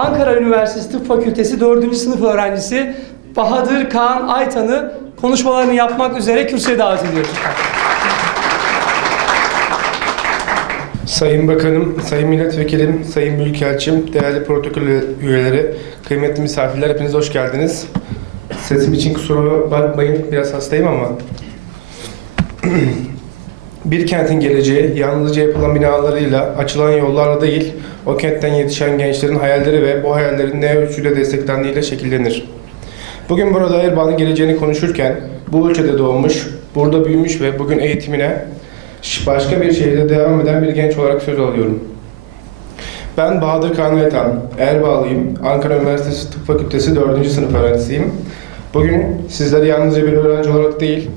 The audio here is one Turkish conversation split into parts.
Ankara Üniversitesi Tıp Fakültesi 4. sınıf öğrencisi Bahadır Kaan Aytan'ı konuşmalarını yapmak üzere kürsüye davet ediyoruz. Sayın Bakanım, Sayın Milletvekilim, Sayın Büyükelçim, değerli protokol üyeleri, kıymetli misafirler hepiniz hoş geldiniz. Sesim için kusura bakmayın, biraz hastayım ama. Bir kentin geleceği yalnızca yapılan binalarıyla, açılan yollarla değil, o kentten yetişen gençlerin hayalleri ve bu hayallerin ne ölçüde desteklendiğiyle şekillenir. Bugün burada Erbaa'nın geleceğini konuşurken, bu ülkede doğmuş, burada büyümüş ve bugün eğitimine başka bir şehirde devam eden bir genç olarak söz alıyorum. Ben Bahadır Kaan Aytan, Erbağlıyım. Ankara Üniversitesi Tıp Fakültesi 4. sınıf öğrencisiyim. Bugün sizlere yalnızca bir öğrenci olarak değil,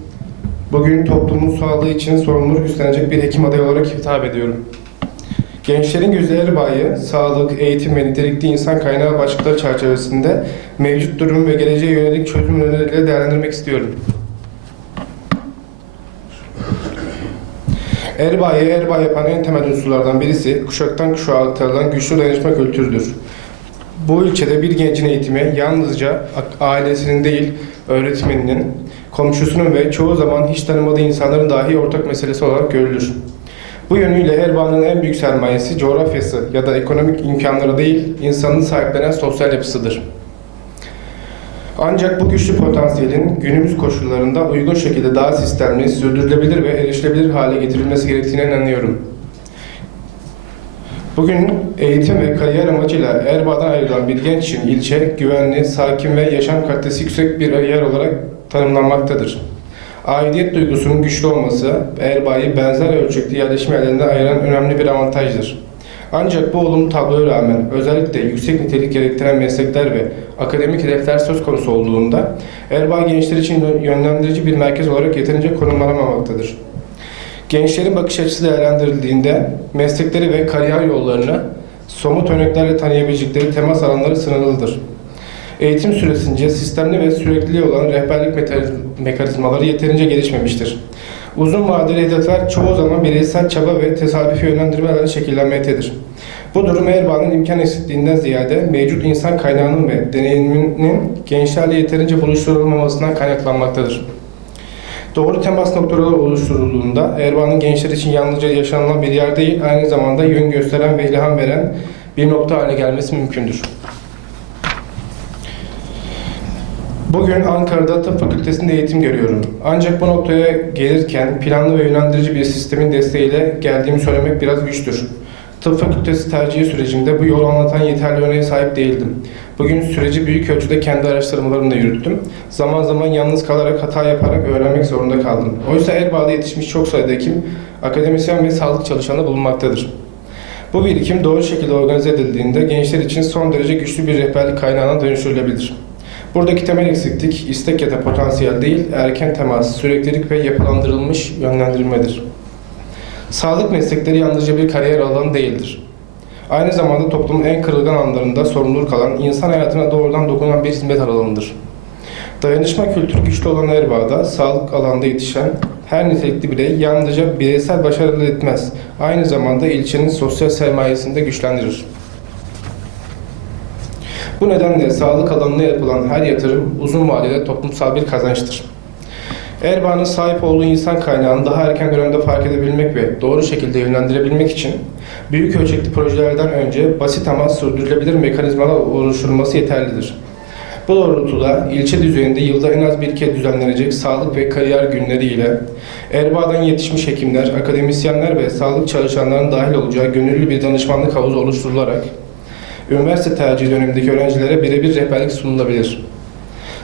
bugün toplumun sağlığı için sorumluluk üstlenecek bir hekim adayı olarak hitap ediyorum. Gençlerin Gözü Erbağ'ı, sağlık, eğitim ve nitelikli insan kaynağı başlıkları çerçevesinde mevcut durum ve geleceğe yönelik çözüm önerileriyle değerlendirmek istiyorum. Erbaa'yı Erbaa yapan en temel unsurlardan birisi kuşaktan kuşağa aktarılan güçlü dayanışma kültürüdür. Bu ülkede bir gencin eğitimi yalnızca ailesinin değil, öğretmeninin, komşusunun ve çoğu zaman hiç tanımadığı insanların dahi ortak meselesi olarak görülür. Bu yönüyle Erbaa'nın en büyük sermayesi coğrafyası ya da ekonomik imkanları değil, insanın sahiplenen sosyal yapısıdır. Ancak bu güçlü potansiyelin günümüz koşullarında uygun şekilde daha sistemli, sürdürülebilir ve erişilebilir hale getirilmesi gerektiğine inanıyorum. Bugün eğitim ve kariyer amacıyla Erbaa'dan ayrılan bir genç için ilçe, güvenli, sakin ve yaşam kalitesi yüksek bir yer olarak tanımlanmaktadır. Aidiyet duygusunun güçlü olması, Erbaa'yı benzer ölçekli yerleşim yerlerinden ayıran önemli bir avantajdır. Ancak bu olumlu tabloya rağmen özellikle yüksek nitelik gerektiren meslekler ve akademik hedefler söz konusu olduğunda Erbaa gençler için yönlendirici bir merkez olarak yeterince konumlanamamaktadır. Gençlerin bakış açısı değerlendirildiğinde meslekleri ve kariyer yollarını somut örneklerle tanıyabilecekleri temas alanları sınırlıdır. Eğitim süresince sistemli ve sürekli olan rehberlik mekanizmaları yeterince gelişmemiştir. Uzun vadeli hedefler çoğu zaman bireysel çaba ve tesadüfi yönlendirmelerle şekillenmektedir. Bu durum Erbaa'nın imkan eksikliğinden ziyade mevcut insan kaynağının ve deneyiminin gençlerle yeterince buluşturulmamasından kaynaklanmaktadır. Doğru temas noktaları oluşturulduğunda Erbaa'nın gençler için yalnızca yaşanılan bir yer değil, aynı zamanda yön gösteren ve ilham veren bir nokta haline gelmesi mümkündür. Bugün Ankara'da tıp fakültesinde eğitim görüyorum. Ancak bu noktaya gelirken planlı ve yönlendirici bir sistemin desteğiyle geldiğimi söylemek biraz güçtür. Tıp fakültesi tercihi sürecimde bu yolu anlatan yeterli örneğe sahip değildim. Bugün süreci büyük ölçüde kendi araştırmalarımla yürüttüm. Zaman zaman yalnız kalarak hata yaparak öğrenmek zorunda kaldım. Oysa Erbaa'da yetişmiş çok sayıda hekim, akademisyen ve sağlık çalışanı bulunmaktadır. Bu birikim doğru şekilde organize edildiğinde gençler için son derece güçlü bir rehberlik kaynağına dönüştürülebilir. Buradaki temel eksiklik istek ya da potansiyel değil, erken temas, süreklilik ve yapılandırılmış yönlendirilmedir. Sağlık meslekleri yalnızca bir kariyer alanı değildir. Aynı zamanda toplumun en kırılgan anlarında sorumluluk alan, insan hayatına doğrudan dokunan bir hizmet alanıdır. Dayanışma kültürü güçlü olan Erbaa'da sağlık alanında yetişen her nitelikli birey yalnızca bireysel başarı etmez. Aynı zamanda ilçenin sosyal sermayesini de güçlendirir. Bu nedenle sağlık alanına yapılan her yatırım uzun vadede toplumsal bir kazançtır. Erbaa'nın sahip olduğu insan kaynağını daha erken dönemde fark edebilmek ve doğru şekilde yönlendirebilmek için büyük ölçekli projelerden önce basit ama sürdürülebilir mekanizmalar oluşturulması yeterlidir. Bu doğrultuda ilçe düzeyinde yılda en az bir kez düzenlenecek sağlık ve kariyer günleri ile Erbaa'dan yetişmiş hekimler, akademisyenler ve sağlık çalışanlarının dahil olacağı gönüllü bir danışmanlık havuzu oluşturularak üniversite tercihi dönemindeki öğrencilere birebir rehberlik sunulabilir.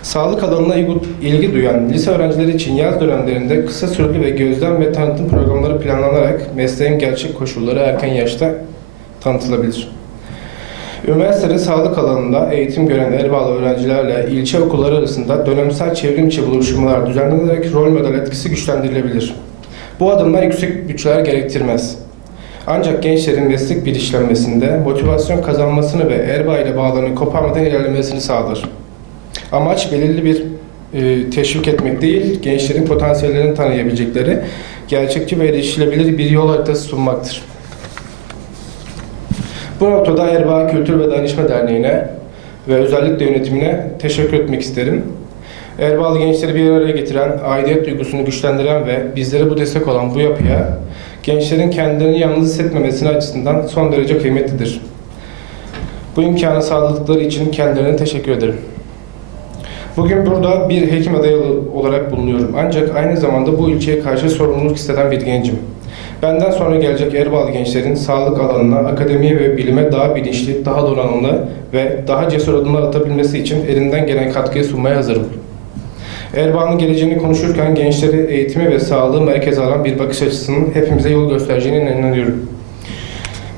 Sağlık alanına ilgi duyan lise öğrencileri için yaz dönemlerinde kısa süreli ve gözlem ve tanıtım programları planlanarak mesleğin gerçek koşulları erken yaşta tanıtılabilir. Üniversitede sağlık alanında eğitim gören Erbağlı öğrencilerle ilçe okulları arasında dönemsel çevrimçi buluşmalar düzenlenerek rol model etkisi güçlendirilebilir. Bu adımlar yüksek bütçeler gerektirmez. Ancak gençlerin meslek bilinçlenmesinde motivasyon kazanmasını ve Erbaa ile bağlarını koparmadan ilerlemesini sağlar. Amaç belirli bir e, teşvik etmek değil, gençlerin potansiyellerini tanıyabilecekleri gerçekçi ve erişilebilir bir yol haritası sunmaktır. Bu noktada Erbaa Kültür ve Dayanışma Derneği'ne ve özellikle yönetimine teşekkür etmek isterim. Erbağlı gençleri bir araya getiren, aidiyet duygusunu güçlendiren ve bizlere bu destek olan bu yapıya gençlerin kendilerini yalnız hissetmemesini açısından son derece kıymetlidir. Bu imkanı sağladıkları için kendilerine teşekkür ederim. Bugün burada bir hekim adayı olarak bulunuyorum. Ancak aynı zamanda bu ilçeye karşı sorumluluk hisseden bir gencim. Benden sonra gelecek Erbağlı gençlerin sağlık alanına, akademiye ve bilime daha bilinçli, daha donanımlı ve daha cesur adımlar atabilmesi için elimden gelen katkıyı sunmaya hazırım. Erbağ'ın geleceğini konuşurken gençleri eğitimi ve sağlığı merkeze alan bir bakış açısının hepimize yol göstereceğine inanıyorum.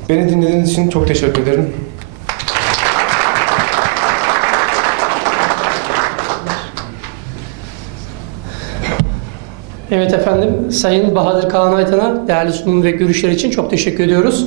Beni dinlediğiniz için çok teşekkür ederim. Evet efendim, Sayın Bahadır Kaan Aytan'a değerli sunum ve görüşler için çok teşekkür ediyoruz.